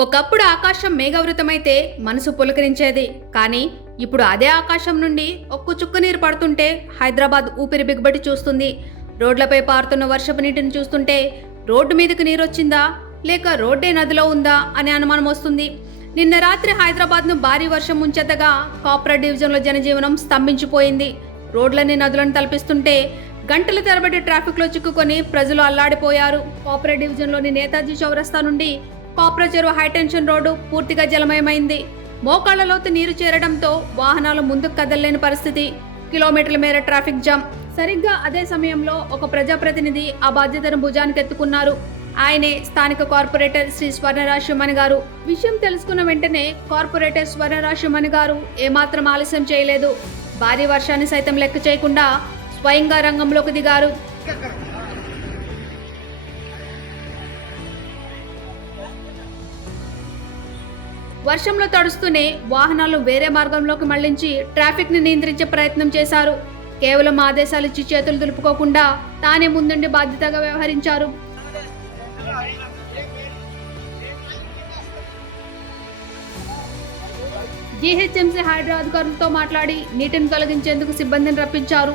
ఒకప్పుడు ఆకాశం మేఘావృతమైతే మనసు పులకరించేది. కానీ ఇప్పుడు అదే ఆకాశం నుండి ఒక్క చుక్క నీరు పడుతుంటే హైదరాబాద్ ఊపిరి బిగబట్టి చూస్తుంది. రోడ్లపై పారుతున్న వర్షపు నీటిని చూస్తుంటే రోడ్డు మీదకి నీరొచ్చిందా లేక రోడ్డే నదిలో ఉందా అనే అనుమానం వస్తుంది. నిన్న రాత్రి హైదరాబాద్ను భారీ వర్షం ముంచెత్తగా కాప్రా డివిజన్లో జనజీవనం స్తంభించిపోయింది. రోడ్లన్నీ నదులను తలపిస్తుంటే గంటల తరబడి ట్రాఫిక్లో చిక్కుకొని ప్రజలు అల్లాడిపోయారు. కాప్రా డివిజన్లోని నేతాజీ చౌరస్తా నుండి కాప్రా చెరువు హైటెన్షన్ రోడ్డు పూర్తిగా జలమయమైంది. మోకాళ్ల లోతు నీరు చేరడంతో వాహనాలు ముందుకు కదలలేని పరిస్థితి. కిలోమీటర్ల మేర ట్రాఫిక్ జామ్. సరిగ్గా అదే సమయంలో ఒక ప్రజాప్రతినిధి ఆ బాధ్యతను భుజానికెత్తుకున్నారు. ఆయనే స్థానిక కార్పొరేటర్ శ్రీ స్వర్ణరాజమణి గారు. విషయం తెలుసుకున్న వెంటనే కార్పొరేటర్ స్వర్ణరాజమణి గారు ఏమాత్రం ఆలస్యం చేయలేదు. భారీ వర్షాన్ని సైతం లెక్క చేయకుండా స్వయంగా రంగంలోకి దిగారు. వర్షంలో తడుస్తూనే వాహనాలు వేరే మార్గంలోకి మళ్లించి ట్రాఫిక్ ని నియంత్రించే ప్రయత్నం చేశారు. కేవలం ఆదేశాలు ఇచ్చి చేతులు దులుపుకోకుండా తానే ముందుండి బాధ్యతగా వ్యవహరించారు. జీహెచ్ఎంసీ హైడ్రా అధికారులతో మాట్లాడి నీటిని తొలగించేందుకు సిబ్బందిని రప్పించారు.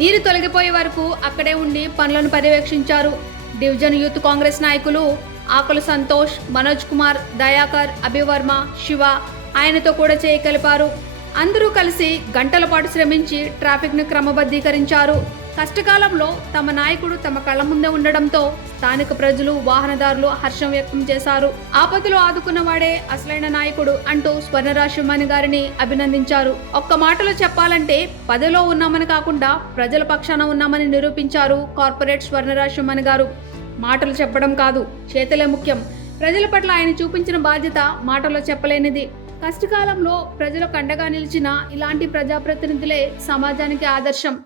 నీరు తొలగిపోయే వరకు అక్కడే ఉండి పనులను పర్యవేక్షించారు. డివిజన్ యూత్ కాంగ్రెస్ నాయకులు ఆకుల సంతోష్, మనోజ్ కుమార్, దయాకర్, అభివర్మ, శివ ఆయనతో కూడా చేయి కలిపారు. అందరూ కలిసి గంటల పాటు శ్రమించి ట్రాఫిక్ ను క్రమబద్ధీకరించారు. కష్టకాలంలో తమ నాయకుడు తమ కళ్ల ముందే ఉండడంతో స్థానిక ప్రజలు, వాహనదారులు హర్షం వ్యక్తం చేశారు. ఆపదలో ఆదుకున్నవాడే అసలైన నాయకుడు అంటూ స్వర్ణరాజమణి గారిని అభినందించారు. ఒక్క మాటలో చెప్పాలంటే పదవిలో ఉన్నామని కాకుండా ప్రజల పక్షాన ఉన్నామని నిరూపించారు కార్పొరేట్ స్వర్ణరాజమణి గారు. మాటలు చెప్పడం కాదు, చేతలే ముఖ్యం. ప్రజల పట్ల ఆయన చూపించిన బాధ్యత మాటల్లో చెప్పలేనిది. కష్టకాలంలో ప్రజలకు అండగా నిలిచిన ఇలాంటి ప్రజాప్రతినిధులే సమాజానికి ఆదర్శం.